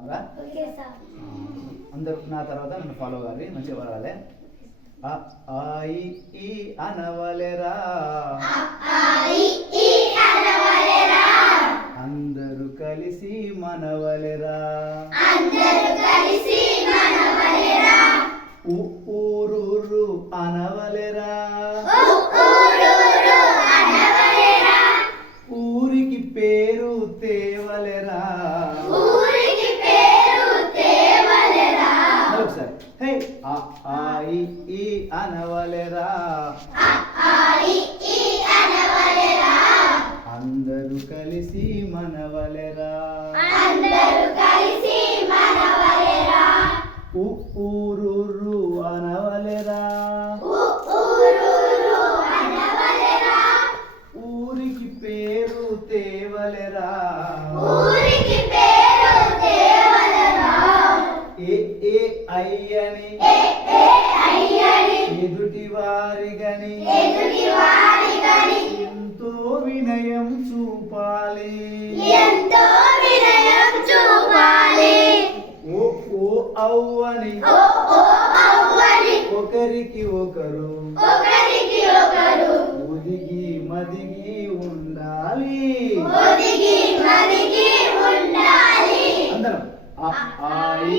అవునా? అందరూ నా తర్వాత నన్ను ఫాలో కావాలి మంచిగా పడాలి ఈ అనవలెరా? అందరూ కలిసి మనవలెరా? ఉ, ఊరూరు అనవలెరా? ఆ, ఇ, ఈ అనవలెరా. అందరూ కలిసి మనవలెరా. ఉ, ఊరూరు అనవలెరా. ఒకరికి ఒకరు ఒకరికి ఒకరు ఒదిగి మదిగి ఉండాలి. ఒదిగి మదిగి ఉండాలి. అందరం. ఆ, ఆ, ఈ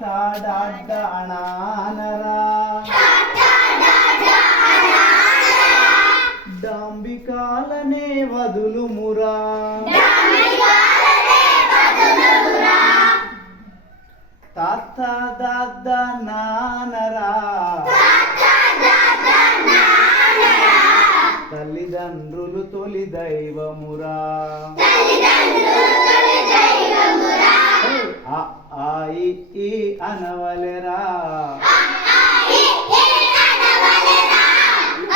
టాటా డాడ్డ అనానరా డాంబికాలనే వదులుమురా. తాత దాద నానరా. తల్లిదండ్రులు తొలి దైవమురా. ఆ, ఇ, ఈ అనవలెరా.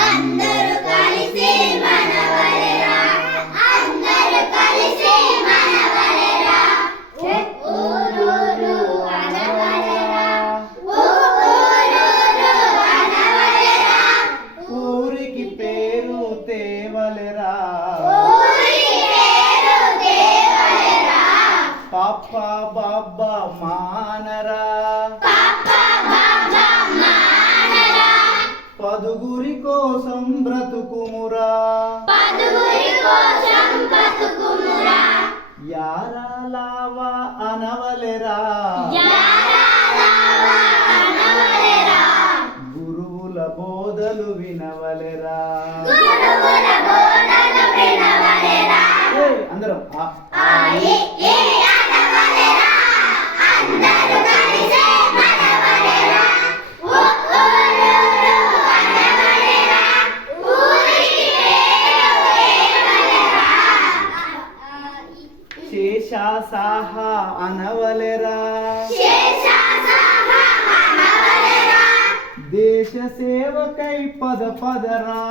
అందరూ పాప బాబా మానరా. పదుగురి కోసం బ్రతుకుమురా. యారా లావా అనవలెరా. గురువుల బోధలు వినవలెరా. అందరం శేషాసాహ అనవలెరా. దేశ సేవకై పద పదరా.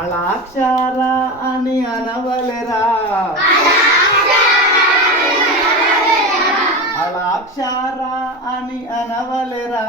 అలాక్షారా అని అనవలెరా. అలాక్షారా అని అనవలెరా.